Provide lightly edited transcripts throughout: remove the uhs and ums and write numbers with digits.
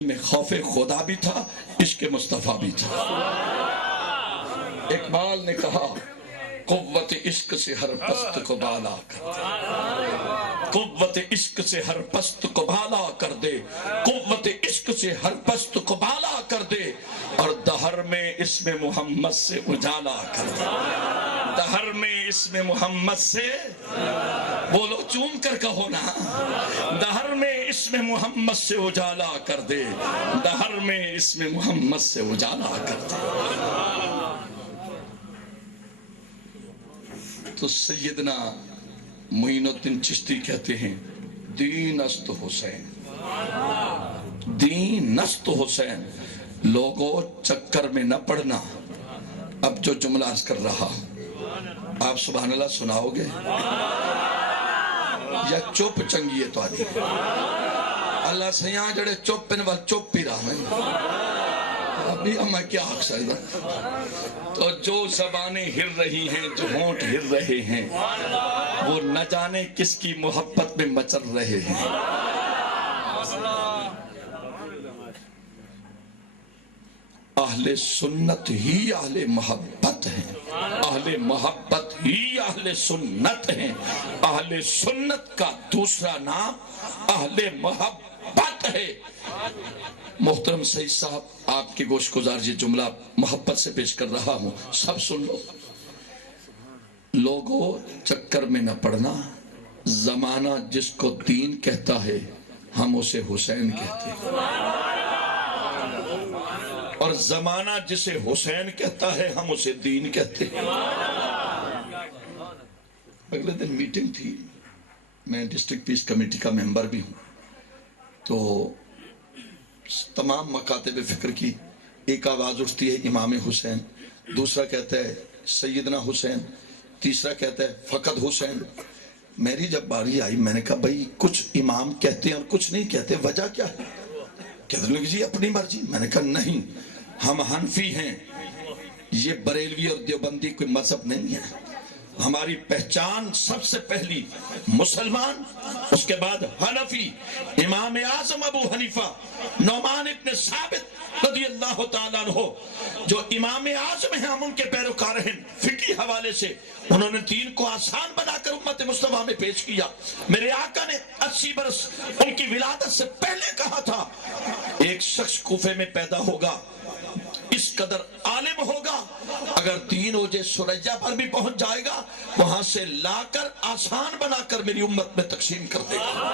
میں خوف خدا بھی تھا، عشق مصطفیٰ بھی تھا۔ اقبال نے کہا قوت عشق سے ہر پست کو بالا کر دے، قوت عشق سے ہر پست کو بالا کر دے، قوت عشق سے ہر پست کو بالا کر دے، اور دہر میں اسم محمد سے اجالا کر دے، دہر میں اسم محمد سے، بولو چوم کر کہو نا، دہر میں اسم محمد سے اجالا کر دے، دہر میں اسم محمد سے اجالا کر دے۔ تو سیدنا معین الدین چشتی کہتے ہیں دین است حسین، دین است حسین، لوگوں چکر میں نہ پڑنا۔ اب جو جملہ عرض کر رہا آپ سبحان اللہ سناؤ گے یا چوپ چنگیے تو آدھی اللہ سیاں جڑے چوپن وال چوپ ہی رہا ہیں۔ ابھی میں کیا حق سکتا، تو جو زبانیں ہر رہی ہیں، جو ہونٹ ہر رہے ہیں، وہ نہ جانے کس کی محبت میں مچل رہے ہیں۔ اہل سنت ہی اہل محبت ہیں، اہل محبت ہی اہل سنت ہیں، اہل سنت کا دوسرا نام اہل محبت ہے۔ محترم سعید صاحب آپ کے گوش گزار یہ جملہ محبت سے پیش کر رہا ہوں، سب سن لو۔ لوگوں چکر میں نہ پڑنا، زمانہ جس کو دین کہتا ہے ہم اسے حسین کہتے ہیں، اور زمانہ جسے حسین کہتا ہے ہم اسے دین کہتے ہیں۔ اگلے دن میٹنگ تھی، میں ڈسٹرکٹ پیس کمیٹی کا ممبر بھی ہوں، تو تمام مکاتب فکر کی ایک آواز اٹھتی ہے امام حسین، دوسرا کہتا ہے سیدنا حسین، تیسرا کہتا ہے فقط حسین۔ میری جب باری آئی میں نے کہا بھئی کچھ امام کہتے ہیں اور کچھ نہیں کہتے، وجہ کیا ہے؟ کہتے ہیں جی اپنی مرضی۔ میں نے کہا نہیں، ہم حنفی ہیں، یہ بریلوی اور دیوبندی کوئی مذہب نہیں ہے۔ ہماری پہچان سب سے پہلی مسلمان، اس کے بعد حنفی، امام اعظم ابو حنیفہ نعمان ابن ثابت رضی اللہ تعالیٰ عنہ جو امام اعظم ہیں، ہم ان کے پیروکار ہیں۔ فقہی حوالے سے انہوں نے دین کو آسان بنا کر امت مصطفیٰ میں پیش کیا۔ میرے آقا نے 80 برس ان کی ولادت سے پہلے کہا تھا ایک شخص کوفے میں پیدا ہوگا، اس قدر عالم ہوگا، اگر دین اوجے سریہ پر بھی پہنچ جائے گا، وہاں سے لا کر آسان بنا کر میری امت میں تقسیم کر دے گا۔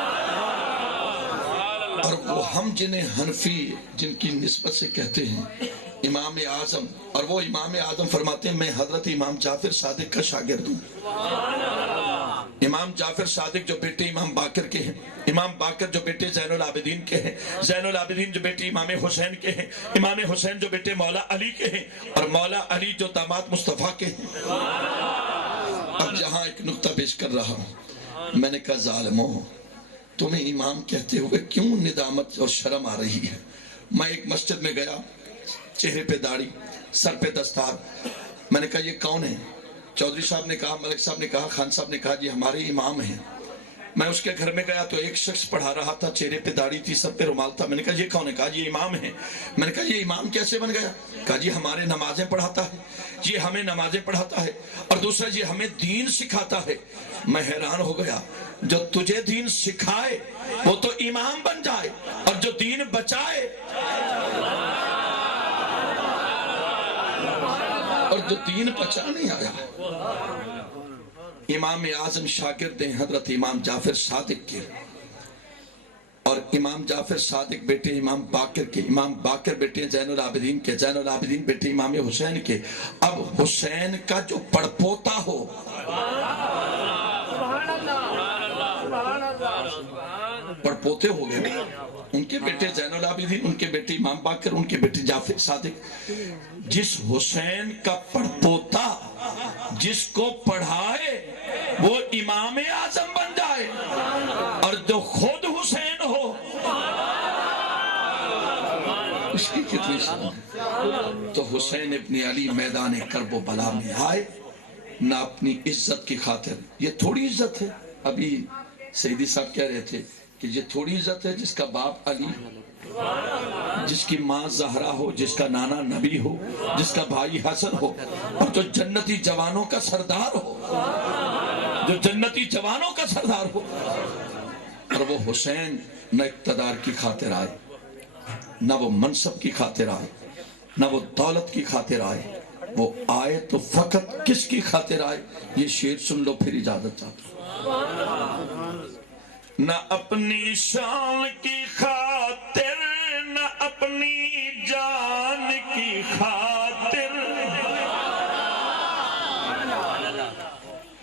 اور وہ ہم جنہیں حنفی جن کی نسبت سے کہتے ہیں امام اعظم، اور وہ امام اعظم فرماتے ہیں میں حضرت امام جعفر صادق کا شاگرد ہوں۔ امام جعفر صادق جو بیٹے امام باقر کے ہیں، امام باقر جو بیٹے زین العابدین کے ہیں، زین العابدین جو بیٹے امام حسین کے ہیں، امام حسین جو بیٹے مولا علی کے ہیں، اور مولا علی جو داماد مصطفیٰ کے ہیں۔ اب جہاں ایک نقطہ پیش کر رہا ہوں، میں نے کہا ظالموں تمہیں امام کہتے ہوئے کیوں ندامت اور شرم آ رہی ہے؟ میں ایک مسجد میں گیا، چہرے پہ داڑھی، سر پہ دستار، میں نے کہا یہ کون ہے؟ چودھری صاحب نے کہا، ملک صاحب نے کہا، خان صاحب نے کہا جی ہمارے امام ہیں۔ میں اس کے گھر میں گیا تو ایک شخص پڑھا رہا تھا، چہرے پہ داڑھی تھی، سر پہ رومال تھا۔ میں نے کہا یہ کون ہے؟ کہا یہ امام ہے۔ میں نے کہا یہ امام کیسے بن گیا؟ کہا جی ہمارے نمازیں پڑھاتا ہے، یہ ہمیں نمازیں پڑھاتا ہے، اور دوسرا یہ ہمیں دین سکھاتا ہے۔ میں حیران ہو گیا، جو تجھے دین سکھائے وہ تو امام بن جائے، اور جو دین بچائے اور جو دین بچا نہیں آیا۔ امام اعظم شاگرد ہیں حضرت امام جعفر صادق کے، اور امام جعفر صادق بیٹے امام باقر کے، امام باقر بیٹے زین العابدین کے، زین العابدین بیٹے امام حسین کے۔ اب حسین کا جو پڑپوتا ہو، پڑپوتے ہو گئے، ان کے بیٹے زین العابدین، ان کے بیٹے امام باقر، ان کے بیٹے جعفر صادق، جس حسین کا پڑپوتا جس کو پڑھائے وہ امام اعظم بن جائے، اور جو خود حسین ہو اس کی کتنی شان۔ تو حسین ابن علی میدان کرب و بلا میں آئے، نہ اپنی عزت کی خاطر، یہ تھوڑی عزت ہے، ابھی سیدی صاحب کہہ رہے تھے کہ یہ تھوڑی عزت ہے جس کا باپ علی جس کی ماں زہرا ہو، جس کا نانا نبی ہو، جس کا بھائی حسن ہو، اور جو جنتی جوانوں کا سردار ہو، جو جنتی جوانوں کا سردار ہو، اور وہ حسین نہ اقتدار کی خاطر آئے، نہ وہ منصب کی خاطر آئے، نہ وہ دولت کی خاطر آئے، وہ آئے تو فقط کس کی خاطر آئے؟ یہ شعر سن لو پھر اجازت چاہتا ہوں۔ نہ اپنی شان کی خاطر، نہ اپنی جان کی خاطر،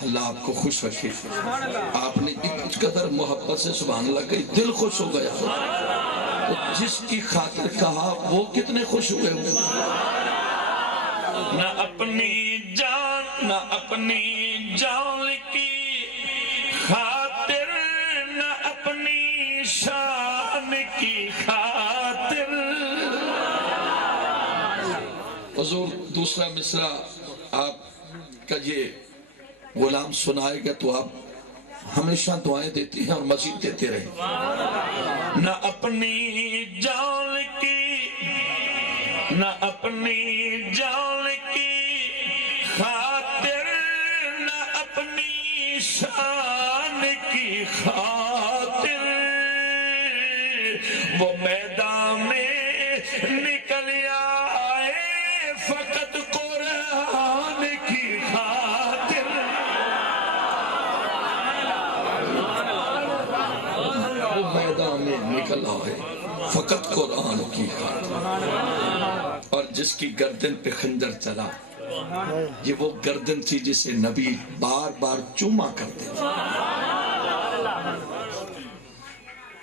اللہ آپ کو خوش رکھے۔ آپ نے اس قدر محبت سے سبحان اللہ کہی، دل خوش ہو گیا۔ تو جس کی خاطر کہا وہ کتنے خوش ہوئے ہوئے۔ نہ اپنی جان، نہ اپنی جان کی خاطر، نہ اپنی شان کی خاطر۔ حضور دوسرا مصرع آپ کا یہ غلام سنائے گا تو آپ ہمیشہ دعائیں دیتی ہیں اور مزید دیتے رہے۔ نہ اپنی جان کی، نہ اپنی جان کی خاطر، نہ اپنی شان کی خاطر، وہ میدان میں نکل آئے فقط قرآن کی خاطر۔ وہ میدان میں نکل آئے فقط قرآن کی خاطر۔ اور جس کی گردن پہ خنجر چلا، یہ وہ گردن تھی جسے نبی بار بار چوما کرتے تھے،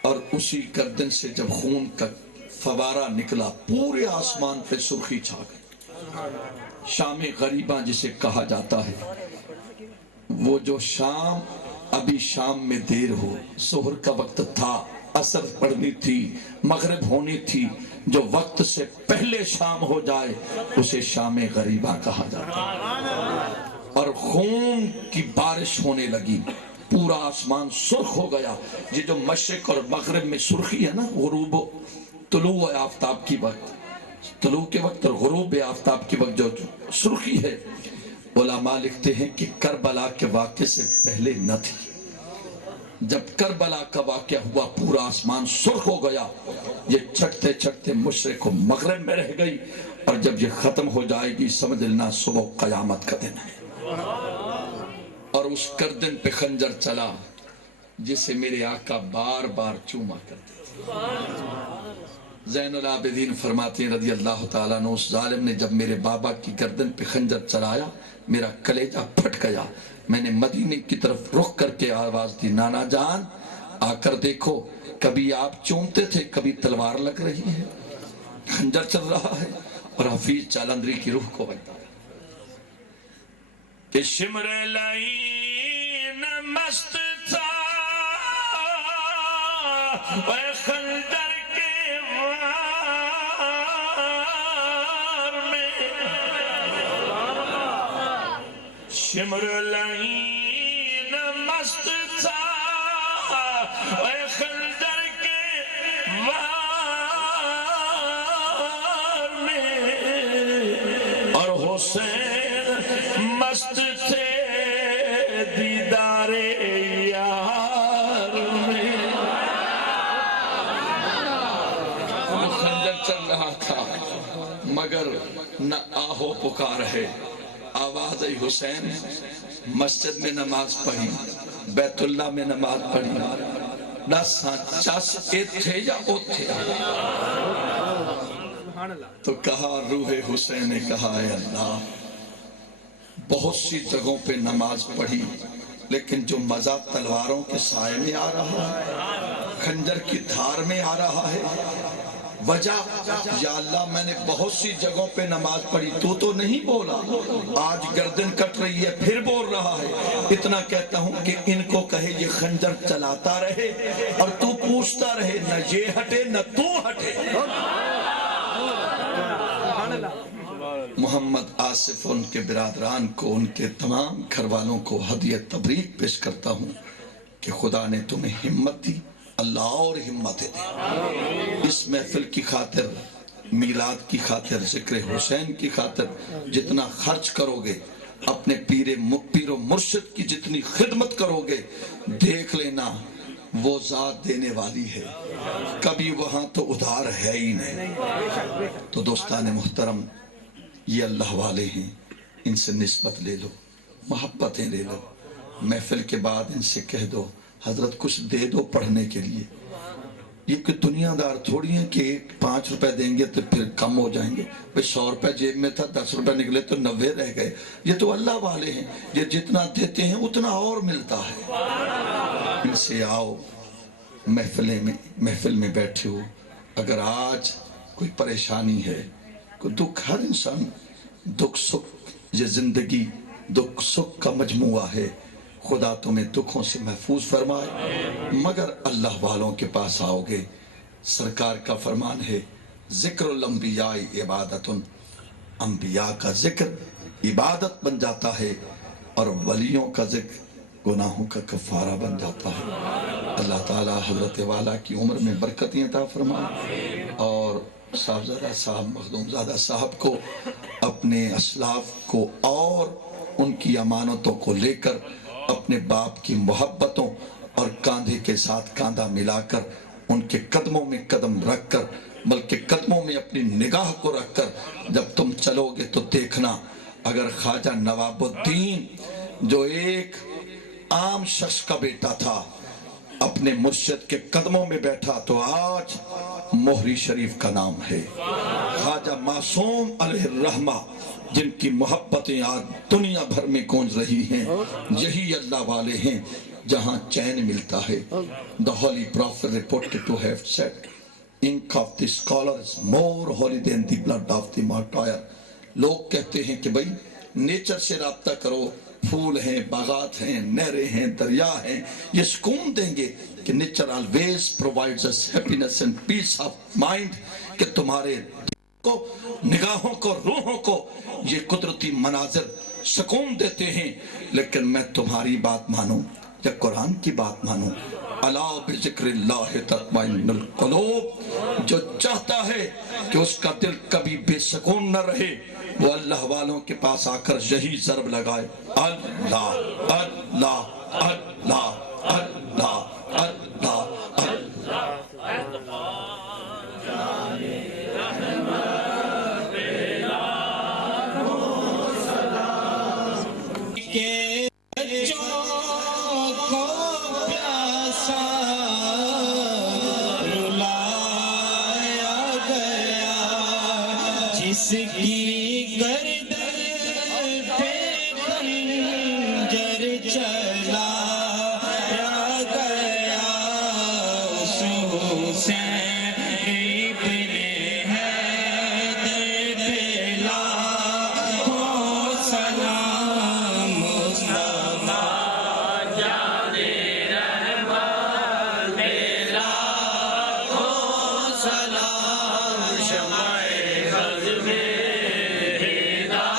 اور اسی گردن سے جب خون کا فوارہ نکلا پورے آسمان پہ سرخی چھا گئی۔ شام غریباں جسے کہا جاتا ہے، وہ جو شام ابھی شام میں دیر ہو، ظہر کا وقت تھا، عصر پڑھنی تھی، مغرب ہونی تھی، جو وقت سے پہلے شام ہو جائے اسے شام غریبہ کہا جاتا ہے۔ اور خون کی بارش ہونے لگی، پورا آسمان سرخ ہو گیا۔ یہ جو مشرق اور مغرب میں سرخی ہے نا، غروب و طلوع آفتاب کی وقت، طلوع کے وقت اور غروب آفتاب کی وقت جو سرخی ہے، علماء لکھتے ہیں کہ کربلا کے واقعے سے پہلے نہ تھی۔ جب کربلا کا واقعہ ہوا پورا آسمان سرخ ہو گیا، یہ چھٹتے چھٹتے مشرق و مغرب میں رہ گئی، اور جب یہ ختم ہو جائے گی سمجھ لینا صبح قیامت کا دن ہے۔ اور اس گردن پہ خنجر چلا جسے میرے آقا بار بار چوما کرتے تھے۔ زین العابدین فرماتے ہیں رضی اللہ تعالیٰ عنہ، اس ظالم نے جب میرے بابا کی گردن پہ خنجر چلایا میرا کلیجہ پھٹ گیا۔ میں نے مدینے کی طرف رخ کر کے آواز دی، نانا جان آ کر دیکھو، کبھی آپ چومتے تھے، کبھی تلوار لگ رہی ہے، خنجر چل رہا ہے۔ اور حفیظ جالندری کی روح کو بتا کہ شمر لعین مست تھا اے خنجر کے وار میں، شمر لعین مست تھا اے خنجر کے وار میں، اور حسین مست تھے دیدار یار میں۔ وہ خنجر چل رہا تھا مگر نہ آہو پکار ہے، آواز حسین۔ مسجد میں نماز پڑھی، بیت اللہ میں نماز پڑھی، نہ چاس تھے یا او تھے، تو کہا روح حسین نے کہا اے اللہ، بہت سی جگہوں پہ نماز پڑھی لیکن جو مزہ تلواروں کے سائے میں آ رہا ہے، خنجر کی دھار میں آ رہا ہے، وجہ یا اللہ میں نے بہت سی جگہوں پہ نماز پڑھی، تو نہیں بولا، آج گردن کٹ رہی ہے پھر بول رہا ہے۔ اتنا کہتا ہوں کہ ان کو کہے یہ خنجر چلاتا رہے اور تو پوچھتا رہے، نہ یہ ہٹے نہ تو ہٹے۔ محمد آصف ان کے برادران کو، ان کے تمام گھر والوں کو ہدیہ تبریک پیش کرتا ہوں کہ خدا نے تمہیں ہمت دی اللہ اور ہمت دے۔ اس محفل کی خاطر، میلاد کی خاطر، ذکر حسین کی خاطر جتنا خرچ کرو گے، اپنے پیر و مرشد کی جتنی خدمت کرو گے، دیکھ لینا وہ ذات دینے والی ہے، کبھی وہاں تو ادھار ہے ہی نہیں۔ تو دوستان محترم، یہ اللہ والے ہیں، ان سے نسبت لے لو، محبتیں لے لو۔ محفل کے بعد ان سے کہہ دو حضرت کچھ دے دو پڑھنے کے لیے۔ یہ کہ دنیا دار تھوڑی ہیں کہ 5 روپے دیں گے تو پھر کم ہو جائیں گے۔ 100 روپے جیب میں تھا، 10 روپے نکلے تو 90 رہ گئے۔ یہ تو اللہ والے ہیں، یہ جتنا دیتے ہیں اتنا اور ملتا ہے۔ ان سے آؤ، محفل میں بیٹھے ہو، اگر آج کوئی پریشانی ہے، کوئی دکھ، ہر انسان دکھ سکھ، یہ زندگی دکھ سکھ کا مجموعہ ہے، خدا تمہیں دکھوں سے محفوظ فرمائے۔ مگر اللہ والوں کے پاس آؤ گے، سرکار کا فرمان ہے ذکر الانبیاء عبادت، انبیاء کا ذکر عبادت بن جاتا ہے اور ولیوں کا ذکر گناہوں کا کفارہ بن جاتا ہے۔ اللہ تعالی حضرت والا کی عمر میں برکتیں عطا فرمائے اور صاحبزادہ صاحب مخدوم زادہ صاحب کو، اپنے اسلاف کو اور ان کی امانتوں کو لے کر، اپنے باپ کی محبتوں اور کاندھے کے ساتھ کاندھا ملا کر، ان کے قدموں میں قدم رکھ کر، بلکہ قدموں میں اپنی نگاہ کو رکھ کر جب تم چلو گے تو دیکھنا، اگر خواجہ نواب الدین جو ایک عام شخص کا بیٹا تھا اپنے مرشد کے قدموں میں بیٹھا تو آج مہری شریف کا نام ہے۔ خواجہ معصوم علیہ الرحمہ جن کی محبتیں آج دنیا بھر میں گونج رہی ہیں، یہی اللہ والے ہیں جہاں چین ملتا ہے۔ The Holy Prophet reported to have said, ink of the scholar is more holy than the blood of the martyr۔ لوگ کہتے ہیں کہ بھئی نیچر سے رابطہ کرو، پھول ہیں، باغات ہیں، نہریں ہیں، دریا ہیں، یہ سکون دیں گے کہ nature always provides us happiness and peace of mind، کہ تمہارے کو، نگاہوں کو، روحوں کو یہ قدرتی مناظر سکون دیتے ہیں۔ لیکن میں تمہاری بات مانوں یا قرآن کی بات مانوں، الا بذکر اللہ تطمئن القلوب، جو چاہتا ہے کہ اس کا دل کبھی بے سکون نہ رہے، وہ اللہ والوں کے پاس آ کر یہی ضرب لگائے، اللہ اللہ اللہ اللہ اللہ اللہ۔ جس کی گردن پہ خنجر چلایا گیا، اس حسین ابن حیدر پہ لاکھوں سلام، مصطفیٰ جان رحمت پہ لاکھوں سلام، شمع غضب ہدایت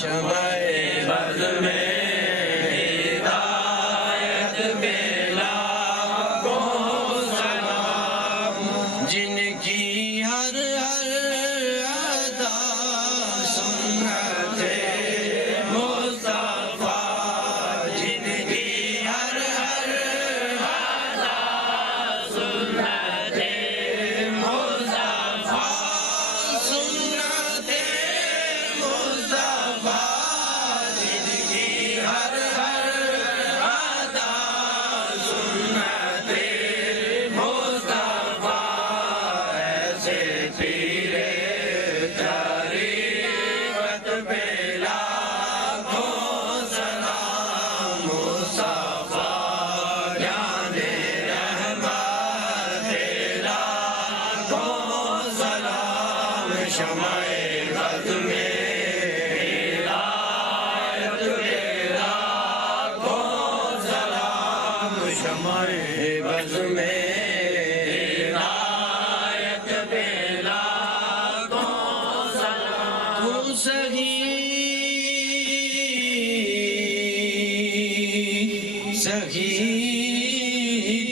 شمع بز میں ہدایت کے لاکھوں سلام جن کی ہر ہر ادا سنت مصطفیٰ جن کی ہر ہر ادا سنت مصطفیٰ سنت مصطفیٰ جن کی ہر ہر ادا سنت مصطفیٰ ایسے پیر طریقت پہ لاکھوں سلام مصطفیٰ جان رحمت لاکھوں سلام شمع بز میں ہدایت کے لاکھوں سلام شمع بز میں ہدایت کے لاکھوں سلام تو سہی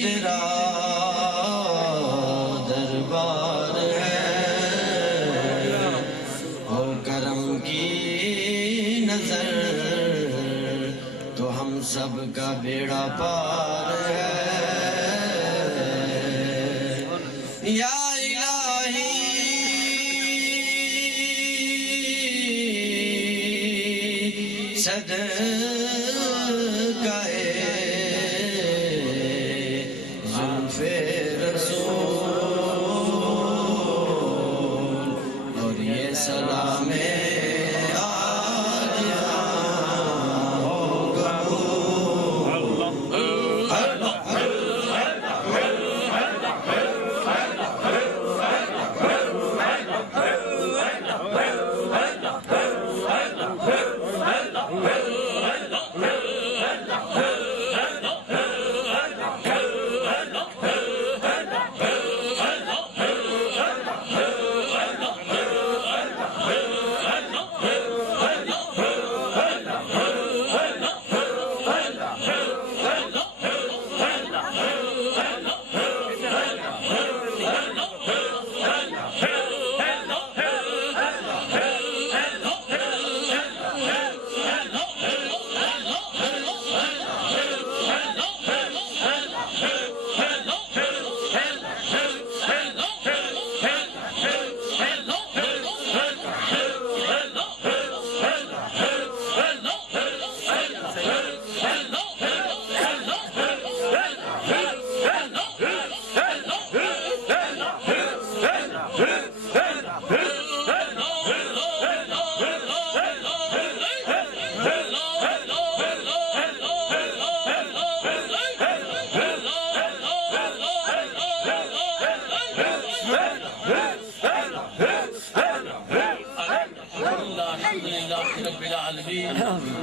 تیرا دربار ہے اور کرم کی نظر تو ہم سب کا بیڑا پار ہے یا الہی صدقہ زلف رسول اور یہ سلام آج ہوگا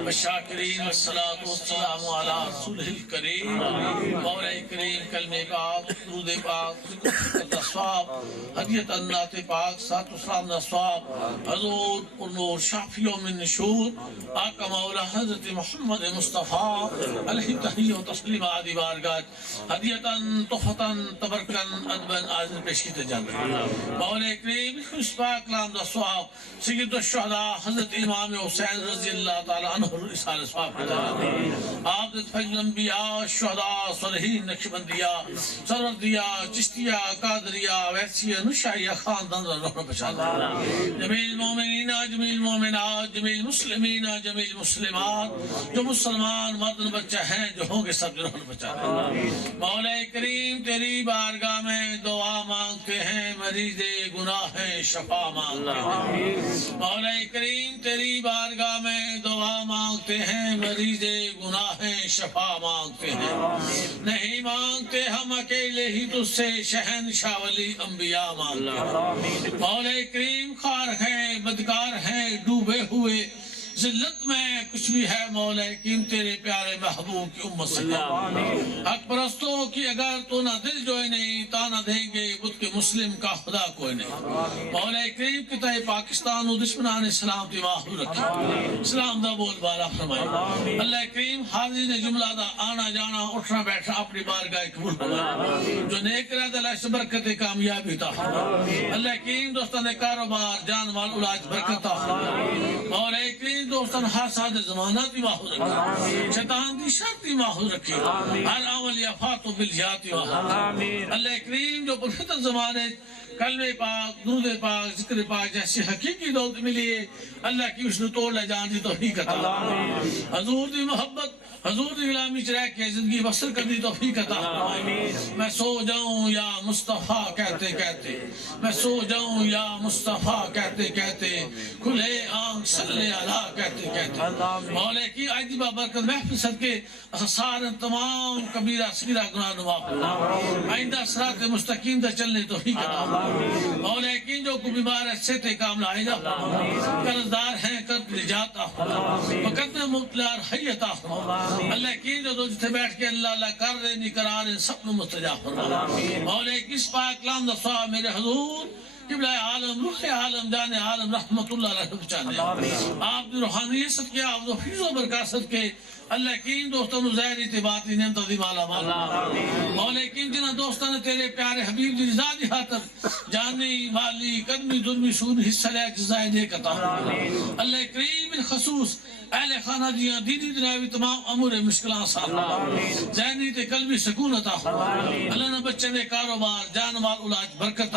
والشاکرین والصلاة والسلام علی رسولہ الکریم مولا کریم کلمہ پاک درود پاک ذکر ثواب ہدیت النات پاک سات اسلام ثواب حضور نور شافی من نشور آقا مولا حضرت محمد مصطفیٰ علیہ تحیہ و تسلیم آدی بارگاہ ہدیتا تحفتا تبرکن ادبن آزر پیش کی تجاندہ مولا کریم اس پاک لام دا ثواب سید الشہداء حضرت امام حسین رضی اللہ تعالیٰ عنہ رسال ثواب کی تجاندہ عابد فجل انبیاء شہداء صالحین نقشبندیاء سروردیاء چشتیاء قادریاء ویسیاء نشائیاء خاندان رحمہ بشاندہ جمیل مومنین جمیل مومنات جمیل مسلمین جمیل مسلمات جو مسلمان مردن بچہ ہیں جو ہوں گے سب جنہوں نے بچہ مولا کریم تیری بارگاہ میں دعا مانگتے ہیں مریض گناہ شفا مانگتے ہیں مولا کریم تیری بارگاہ میں دعا مانگتے ہیں مریض گناہ شفا مانگتے ہیں نہیں مانگتے ہم اکیلے ہی تجھ سے شہنشاہ ولی انبیاء مانگتے ہیں مولا کریم خار ہیں بدکار ہیں ڈوبے ہوئے ذلت میں کچھ بھی ہے مولا کریم تیرے پیارے محبوب کی امت سے حق پرستوں کی اگر تو نہ دل جوئے نہیں تا نہ دیں گے بدھ کے مسلم کا خدا کوئی نہیں مولا کریم کی تہ پاکستان و دشمنان اسلام کی محفوظ رکھے اسلام دا بول بالا فرمائے اللہ کریم حاضرین جملہ دا آنا جانا اٹھنا بیٹھنا اپنی بارگاہ قبول فرمائے جو نیک ارادہ اللہ سے برکت کامیابی عطا فرمائے اللہ کریم دوستان کاروبار جان مال علاج برکت عطا فرمائے مولا کریم دوستان حساد زمانات بھی محفوظ رکھے شیطان دی شر بھی محفوظ رکھے ہر عمل یا فاتو بالجہات اللہ کریم جو پرفتن زمانے کلمہ پاک درود پاک ذکر پاک جیسی حقیقی دولت ملی ہے اللہ کی اس نے توڑ لے جان دی توفیق عطا حضور دی محبت حضور دی غلامی چرا کے زندگی بسر کر دی توفیق عطا میں سو جاؤں یا مصطفیٰ کہتے کہتے میں سو جاؤں یا مصطفیٰ کہتے کہتے کھلے آنکھ صلی اللہ کہتے کہتے مولا کی آئیدی بابرکت محفظ صدقے سارے تمام کبیرہ صغیرہ گناہ نواف آئندہ صراط مستقیم دا چلنے توفیق عطا مولا کی جو کو بیمار ہے صحت کاملہ آئندہ قرضدار ہیں قرض نجات وقت میں مبتلار حیت اللہ کی جو دو جتے بیٹھ کے اللہ اللہ کر رہے نہیں کرا رہے سب نے مستجاب فرما مولا کی اس پاک لام دا صحاب میرے حضور قبلہ عالم روح عالم جان عالم رحمت اللہ رحمت بچانے آپ دی روحانیت صدقے آپ دو فیض و برکات صدقے اللہ کین دوستانو ظاہری تباتی نعمت دی مالا مالا مولا کین جنہ دوستانو تیرے پیارے حبیب دی رضا دی خاطر جانی مالی قدمی درمی سود حصہ لے جزائے دے کتا اللہ کریم بالخصوص اہل خانہ دیاں دینی دنیاوی تمام امور مشکلات صاحب ذہنی تے قلبی سکون عطا اللہ نے بچے دے کاروبار جان مال علاج برکت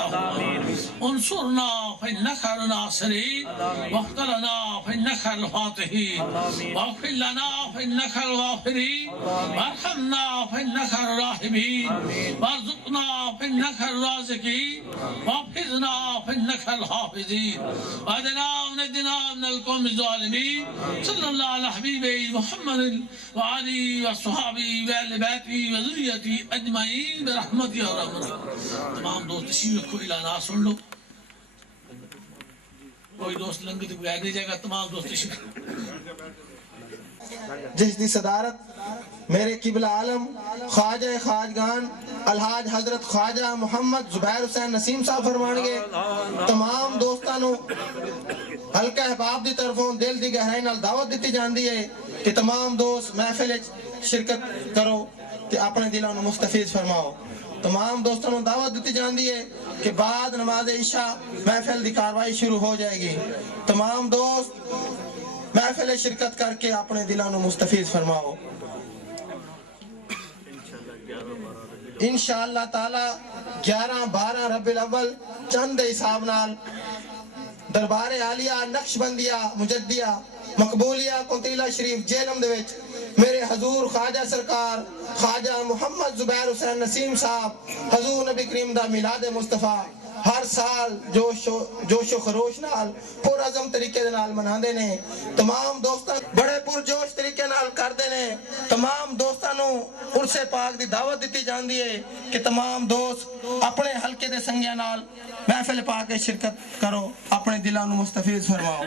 انصرنا فإنك الناصرين واغفر لنا فإنك الفاتحين واغفر لنا فإنك الغافرين وارحمنا فإنك الراحمين وارزقنا فإنك الرازقين واحفظنا فإنك الحافظين وأهدنا ونجنا من القوم الظالمين صلى الله على حبيبي محمد وعلي وصحابي وآل بيته وذريته أجمعين برحمته ورحمته تمام دوست تشریف رکھو اعلانات سن لو کوئی دوست لنگی تو گیا نہیں جائے گا تمام دوست تشریف جس دی صدارت میرے قبلہ عالم خواجہ خواجگان الحاج حضرت خواجہ محمد زبیر حسین نسیم صاحب فرمان گے تمام دوستانوں حلقہ احباب دی طرفوں دل دی گہرائی نال دعوت دیتی جان دی ہے کہ تمام دوست محفل شرکت کرو کہ اپنے دلوں نو مستفیض فرماؤ تمام دوستوں نے دعوت دیتی جان دی ہے کہ بعد نماز عشاء محفل دی کاروائی شروع ہو جائے گی تمام دوست محفل شرکت کر کے اپنے دلوں نو مستفیض فرماؤ انشاءاللہ تعالی 11-12 ربیع الاول چند حساب نال دربار عالیہ نقشبندیہ مجدیہ مقبولیہ کوتیلہ شریف جیلم دے وچ میرے حضور خواجہ سرکار خواجہ محمد زبیر حسین نسیم صاحب حضور نبی کریم دا میلاد مصطفیٰ ہر سال جوش و خروش نال پر عظم طریقے نال مناندے نے تمام دوستاں بڑے پرجوش طریقے نال کردے نے تمام دوستاں نو عرس پاک دی دعوت دیتی جاندی ہے کہ تمام دوست اپنے حلقے دے سنگیاں نال محفل پاک شرکت کرو اپنے دلاں نو مستفیض فرماؤ